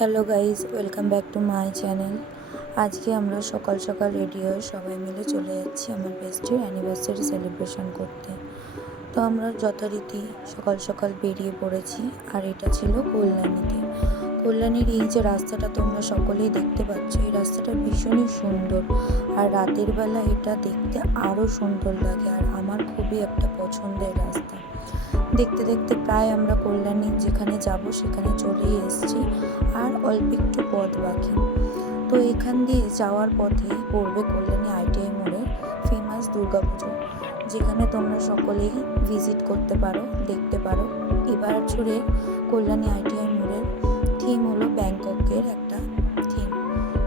Hello guys, welcome back to my channel. আজকে আমরা সকাল সকাল রেডি হয়ে সবাই মিলে চলে যাচ্ছি আমার বেস্টির অ্যানিভার্সারি সেলিব্রেশন করতে। তো আমরা যথারীতি সকাল সকাল বেরিয়ে পড়েছি, আর এটা ছিল কল্যাণীতে। কল্যাণীর এই যে রাস্তাটা তোমরা সকলেই দেখতে পাচ্ছ, এই রাস্তাটা ভীষণই সুন্দর, আর রাতের বেলা এটা দেখতে আরও সুন্দর লাগে, আর আমার খুবই একটা পছন্দের রাস্তা। দেখতে দেখতে প্রায় আমরা কল্যাণী যেখানে যাব সেখানে চলেই এসেছি, আর অল্প একটু পথ বাকি। তো এখান দিয়ে যাওয়ার পথে পড়বে কল্যাণী আইটিআই মোড়ে ফেমাস দুর্গাপুজো, যেখানে তোমরা সকলেই ভিজিট করতে পারো, দেখতে পারো। এবার ছুড়ে কল্যাণী আইটিআই মোড়ের থিম হলো ব্যাংককের একটা থিম।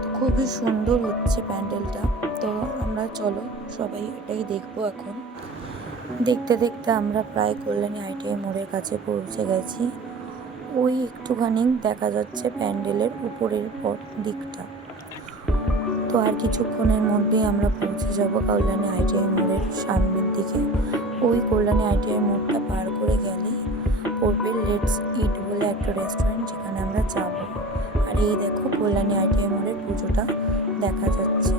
তো খুবই সুন্দর হচ্ছে প্যান্ডেলটা। তো আমরা চলো সবাই এটাই দেখবো এখন। দেখতে দেখতে আমরা প্রায় কল্যাণী আইটিআই মোড়ের কাছে পৌঁছে গেছি। ওই একটুখানি দেখা যাচ্ছে প্যান্ডেলের উপরের দিকটা। তো আর কিছুক্ষণের মধ্যেই আমরা পৌঁছে যাব কল্যাণী আইটিআই মোড়ের সামনের দিকে। ওই কল্যাণী আইটিআই মোড়টা পার করে গেলেই পড়বে লেটস ইট বলে একটা রেস্টুরেন্ট, যেখানে আমরা যাব। আর এই দেখো কল্যাণী আইটিআই মোড়ের পুজোটা দেখা যাচ্ছে।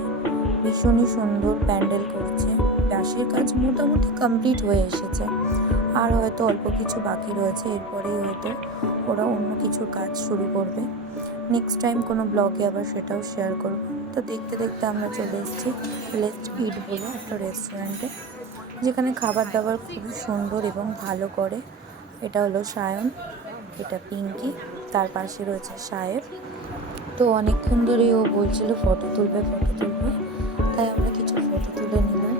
ভীষণই সুন্দর প্যান্ডেল করছে। বাঁশের কাজ মোটামুটি কমপ্লিট হয়ে এসেছে, আর হয়তো অল্প কিছু বাকি রয়েছে। এরপরেই হয়তো ওরা অন্য কিছুর কাজ শুরু করবে। নেক্সট টাইম কোনো ব্লগে আবার সেটাও শেয়ার করব। তো দেখতে দেখতে আমরা চলে এসেছি লেটস ইট বলে একটা রেস্টুরেন্টে, যেখানে খাবার দাবার খুবই সুন্দর এবং ভালো করে। এটা হলো সায়ন, এটা পিঙ্কি, তার পাশে রয়েছে সাহেব। তো অনেকক্ষণ ধরেই ও বলছিল ফটো তুলবে, তাই আমরা কিছু ফটো তুলে নিলাম।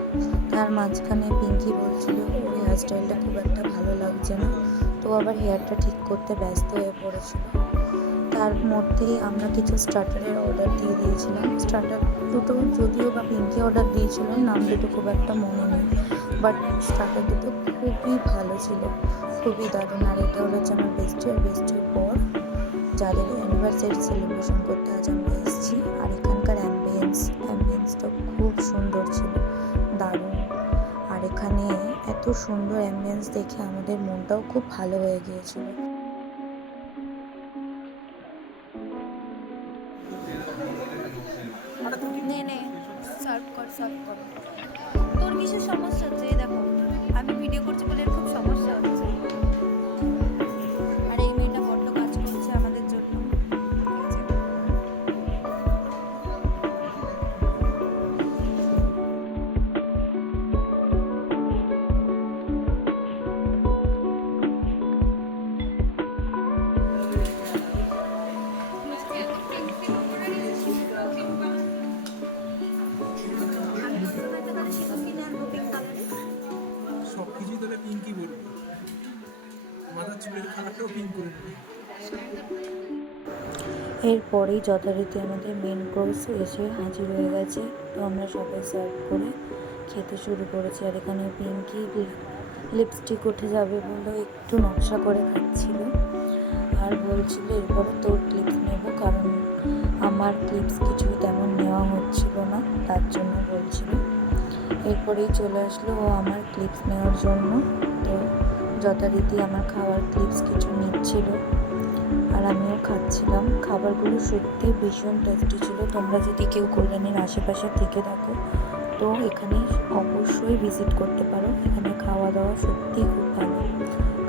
তার মাঝখানে পিঙ্কি বলছিল ওর হেয়ার স্টাইলটা খুব একটা ভালো লাগছে না, তো আবার হেয়ারটা ঠিক করতে ব্যস্ত হয়ে পড়েছিল। তার মধ্যেই আমরা কিছু স্টার্টারের অর্ডার দিয়ে দিয়েছিলাম। স্টার্টার দুটো যদিও বা পিঙ্কি অর্ডার দিয়েছিল, নাম দুটো খুব একটা মনে নেই, বাট স্টার্টার দুটো খুবই ভালো ছিল, খুবই দারুণ। আর এটা হচ্ছে আমার বেস্টের বর, যাদের অ্যানিভার্সারি সেলিব্রেশন করতে আজ আমরা এসেছি। আর এখানকার অ্যাম্বিয়েন্সটা খুব সুন্দর ছিল, দারুণ। আর এখানে এত সুন্দর অ্যাম্বিয়েন্স দেখে আমাদের মনটাও খুব ভালো হয়ে গিয়েছিল। তোর কিসের সমস্যা হচ্ছে? এই দেখো আমি ভিডিও করছি বলে এর খুব সমস্যা হচ্ছে। আর এই মেয়েটা বড্ড কাজ করছে আমাদের জন্য। সব কিছুই তাহলে পিঙ্কি বলবো, মাথার চুলের কালারটাও পিঙ্ক করে দেবে। এরপরেই যথারীতি আমাদের মেন কোর্স এসে হাজির হয়ে গেছে। তো আমরা সবাই সার্ভ করে খেতে শুরু করেছি। আর এখানে পিঙ্কি লিপস্টিক উঠে যাবে বলে একটু নকশা করে খাচ্ছিল, আর বলছিল এরপরে তোর ক্লিপস নেব, কারণ আমার ক্লিপস কিছুই তেমন নেওয়া হচ্ছিল না, তার জন্য বলছিল। এরপরেই চলে আসলো ও আমার ক্লিপস নেওয়ার জন্য। তো যথারীতি আমার খাওয়ার ক্লিপস কিছু নিচ্ছিল, আর আমিও খাচ্ছিলাম। খাবারগুলো সত্যি ভীষণ টেস্টি ছিল। তোমরা যদি কেউ কল্যাণীর আশেপাশে থেকে থাকো তো এখানে অবশ্যই ভিজিট করতে পারো। এখানে খাওয়া দাওয়া সত্যিই খুব ভালো।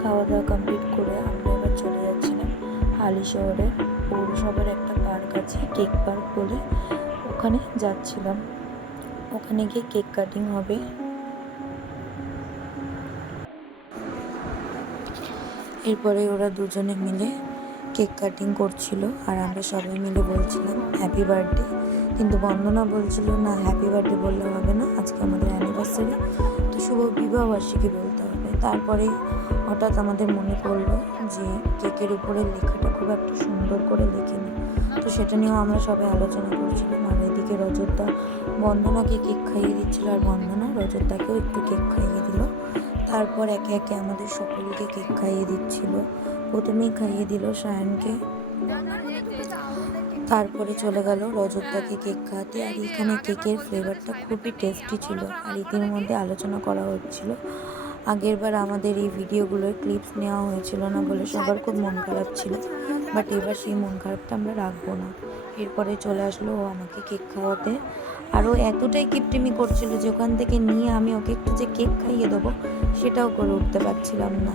খাওয়া দাওয়া কমপ্লিট করে আমরা এবার চলে যাচ্ছিলাম হালিশহরে পৌরসভার একটা পার্ক আছে, কেক পার্ক বলে, ওখানে যাচ্ছিলাম। ওখানে গিয়ে কেক কাটিং হবে। এরপরে ওরা দুজনে মিলে কেক কাটিং করছিল, আর আমরা সবাই মিলে বলছিলাম হ্যাপি বার্থডে। কিন্তু বন্দনা বলছিল না, হ্যাপি বার্থডে বললে হবে না, আজকে আমাদের অ্যানিভার্সারি, তো শুভ বিবাহবার্ষিকী বলতে হবে। তারপরে হঠাৎ আমাদের মনে পড়লো যে কেকের উপরে লেখাটা খুব একটা সুন্দর করে লেখেনি। তো সেটা নিয়েও আমরা সবাই আলোচনা করছিলাম। আর এদিকে রজতদা বন্দনাকে কেক খাইয়ে দিচ্ছিল, আর বন্দনা রজতদাকেও একটু কেক খাইয়ে দিল। তারপর একে একে আমাদের সকলকে কেক খাইয়ে দিচ্ছিল। প্রথমেই খাইয়ে দিল সায়নকে, তারপরে চলে গেল রজতদাকে কেক খাওয়াতে। আর এখানে কেকের ফ্লেভারটা খুবই টেস্টি ছিল, আর ইতির মধ্যে আলোচনা করা হচ্ছিল আগেরবার আমাদের এই ভিডিওগুলোর ক্লিপস নেওয়া হয়েছিল না বলে সবার খুব মন খারাপ ছিল, বাট এবার সেই মন খারাপটা আমরা রাখবো না। এরপরে চলে আসলো ও আমাকে কেক খাওয়াতে, আর ও এতটাই কিপটিমি করছিল যে ওখান থেকে নিয়ে আমি ওকে একটু যে কেক খাইয়ে দেবো সেটাও করে উঠতে পারছিলাম না।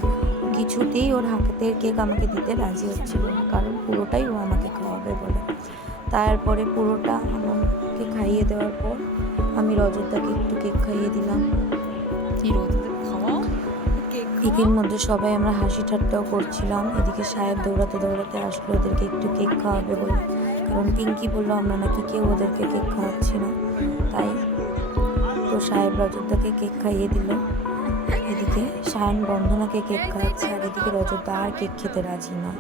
কিছুতেই ওর হাতের কেক আমাকে দিতে রাজি হচ্ছিল না, কারণ পুরোটাই ও আমাকে খাওয়াবে বলে। তারপরে পুরোটা আমাকে খাইয়ে দেওয়ার পর আমি রজতদাকে একটু কেক খাইয়ে দিলাম। কেকের মধ্যে সবাই আমরা হাসি ঠাট্টাও করছিলাম। এদিকে সাহেব দৌড়াতে দৌড়াতে আসলো ওদেরকে একটু কেক খাওয়াবে বলে, কারণ পিঙ্কি বললো আমরা নাকি কেউ ওদেরকে কেক খাওয়াচ্ছি না, তাই। তো সাহেব রজতদাকে কেক খাইয়ে দিল। এদিকে সায়ন বন্ধনাকে কেক খাওয়াচ্ছে, আর এদিকে রজতদা আর কেক খেতে রাজি না,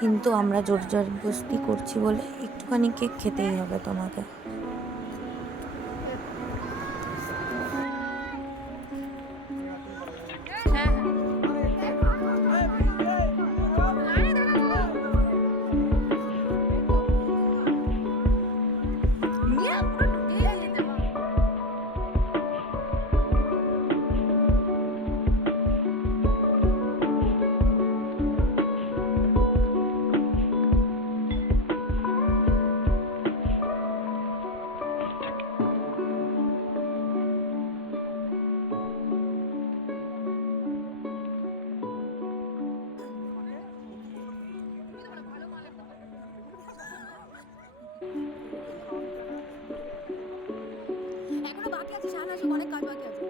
কিন্তু আমরা জোর জবরদস্তি করছি বলে একটুখানি কেক খেতেই হবে তোমাকে। এখনো বাকি আছে, শাহানা আসুক, অনেক কাজ বাকি আছে।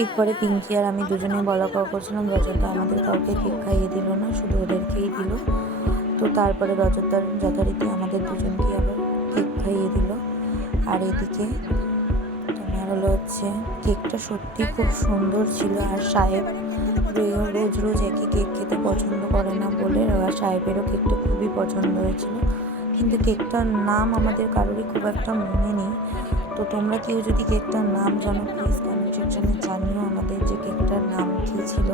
এরপরে পিঙ্কি আর আমি দুজনে বলা কওয়া করছিলাম, রজতদা আমাদের কাউকে কেক খাইয়ে দিল না, শুধু ওদেরকেই দিল। তো তারপরে রজতদার যথারীতি আমাদের দুজনকে আবার কেক খাইয়ে দিল। আর এদিকে তোমার হলো হচ্ছে কেকটা সত্যি খুব সুন্দর ছিল। আর সাহেব রোজ রোজ একই কেক খেতে পছন্দ করে না বলে সাহেবেরও কেকটা খুবই পছন্দ হয়েছিল, কিন্তু কেকটার নাম আমাদের কারোরই খুব একটা মনে নেই। তো তোমরা কেউ যদি কেকটার নাম জানো প্লিজ কমেন্ট সেকশনে জানিও আমাদের যে কেকটার নাম কী ছিল।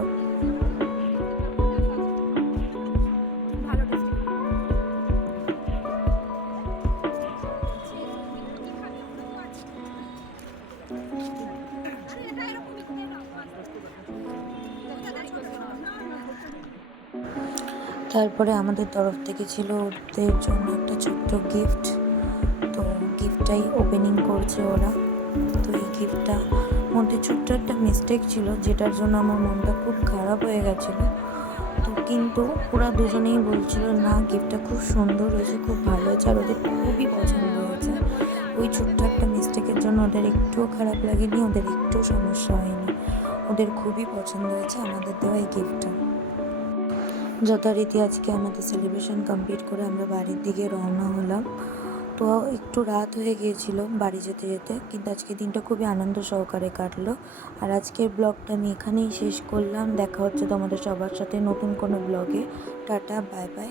তারপরে আমাদের তরফ থেকে ছিল ওদের জন্য একটা ছোট্ট গিফট। তো গিফটটাই ওপেনিং করছে ওরা। তো এই গিফটটার মধ্যে ছোট্ট একটা মিস্টেক ছিল, যেটার জন্য আমার মনটা খুব খারাপ হয়ে গেছিলো। তো কিন্তু ওরা দুজনেই বলছিল না গিফটটা খুব সুন্দর হয়েছে, খুব ভালো হয়েছে, আর ওদের খুবই পছন্দ হয়েছে। ওই ছোট্ট একটা মিস্টেকের জন্য ওদের একটুও খারাপ লাগেনি, ওদের একটুও সমস্যা হয়নি, ওদের খুবই পছন্দ হয়েছে আমাদের দেওয়া এই গিফটটা। যথারীতি আজকে আমাদের সেলিব্রেশন কমপ্লিট করে আমরা বাড়ির দিকে রওনা হলাম। তো একটু রাত হয়ে গিয়েছিল বাড়ি যেতে যেতে, কিন্তু আজকে দিনটা খুবই আনন্দ সহকারে কাটলো। আর আজকের ব্লগটা আমি এখানেই শেষ করলাম। দেখা হচ্ছে তোমাদের সবার সাথে নতুন কোনো ব্লগে। Tata, bye bye.